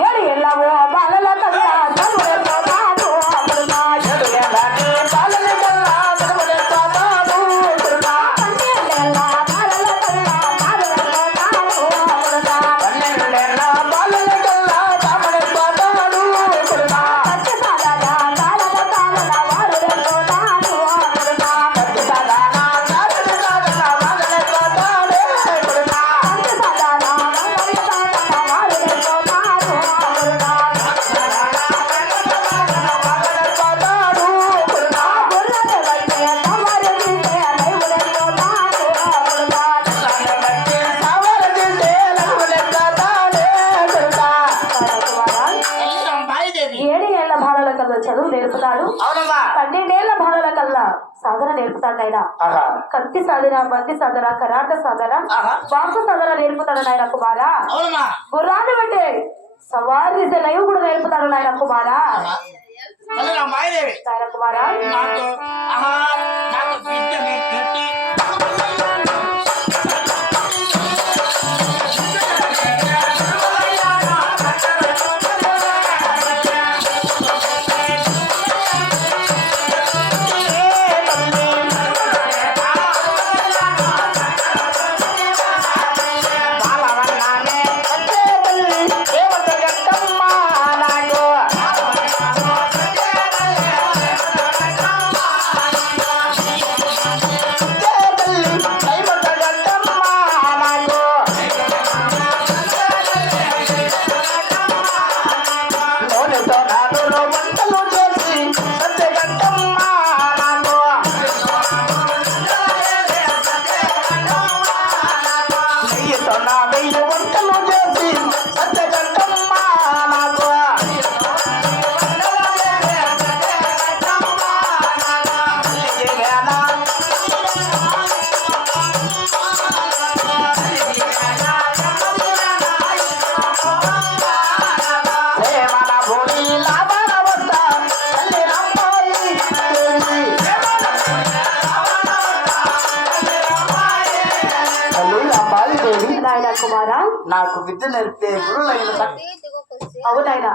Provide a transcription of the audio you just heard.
ஒரு எல்லாம் బాలల కల్లా చదువు నేర్పుతాడు. పన్నెండేళ్ళ బాలల కల్లా సాధన నేర్పుతాడు ఆయన కత్తి సాధన బంతి సాధన కరాట సాధన వాంస సాధన నేర్పుతాడు నాయన కుమార. గుర్రాన్ని పెట్టే సవారి నైవ్ కూడా నేర్పుతాడు నాయన కుమార. కుమారా. నాయన కుమారా. నాకు విద్య నేర్పే అవునాయన.